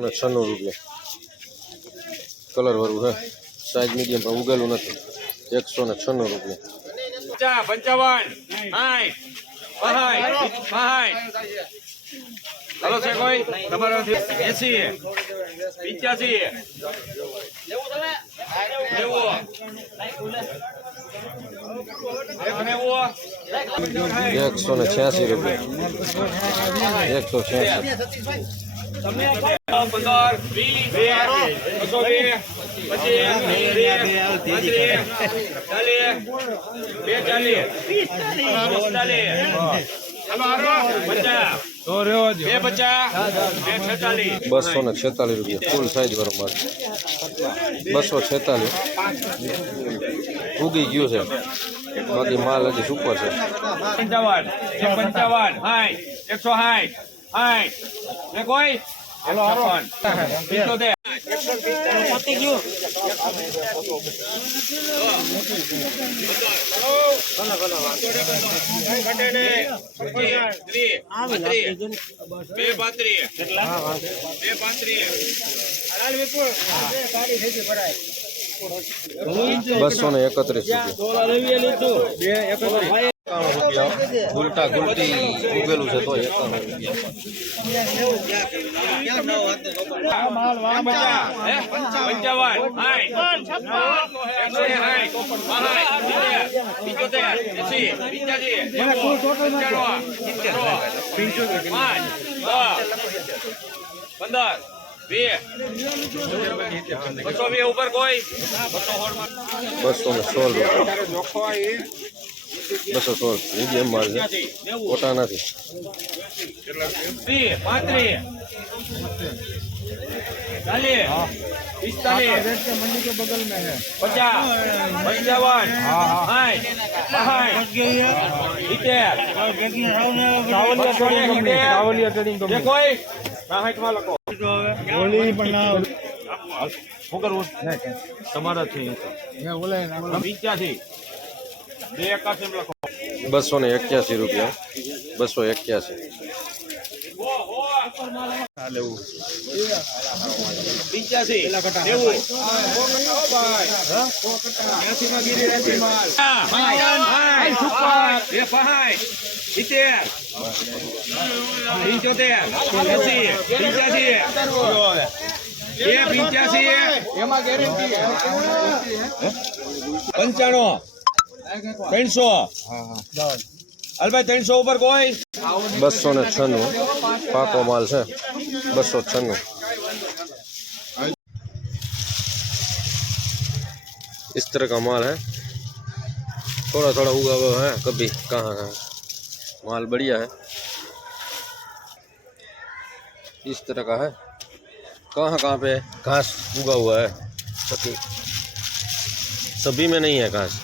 ને છન્નું રૂપિયા. કલર વાળું હે. સાઈઝ મીડિયમ પણ ઉગેલું નથી. એકસો ને છન્નું રૂપિયા. પંચાવન. પહાય છે કોઈ? તમારો એસી પિચ્યાસી એકસો ને છ્યાસી રૂપિયા. એકસો છ્યાસી પંદર બસો બે ને છેતાલીસ રૂપિયા. ફૂલ સાઈઝ માલ બસો છેતાલીસ. ઉગી ગયું છે. બાકી માલ હજી સુપર છે. પંચાવન પંચાવન હાય એકસો હાઠ હાઠ ને કોઈ છપ્પન પિત્તોતેર બે પાંત્રીસ બે પાંત્રીસ બસો ને એકત્રીસ. રૂપિયા એકાણું રૂપિયા. ગુલટા ગુલટી ઉગેલું છે તો એકાણું રૂપિયા. પંદર બસો બે ઉપર કોઈ? બસો સોળ રૂપિયા. બસો સોળ મીડિયમ માલ છે. મોટા નથી પચાસ પંચાવન લખો શું કરવું તમારાથી પિચ્યાસી બસો ને એક્યાસી રૂપિયા બસો એક્યાસી પંચોતેર એસી પિચ્યાસી બે પિચ્યાસી પંચાણું ત્રણસો હાલભાઈ ત્રણસો ઉપર કોઈ બસો ને છન્નું પાકો માલ છે બસો છન્નું इस तरह का माल है थोड़ा थोड़ा उगा हुआ है कभी कहाँ कहाँ माल बढ़िया है इस तरह का है कहाँ कहाँ पे घास उगा हुआ है सभी सभी में नहीं है घास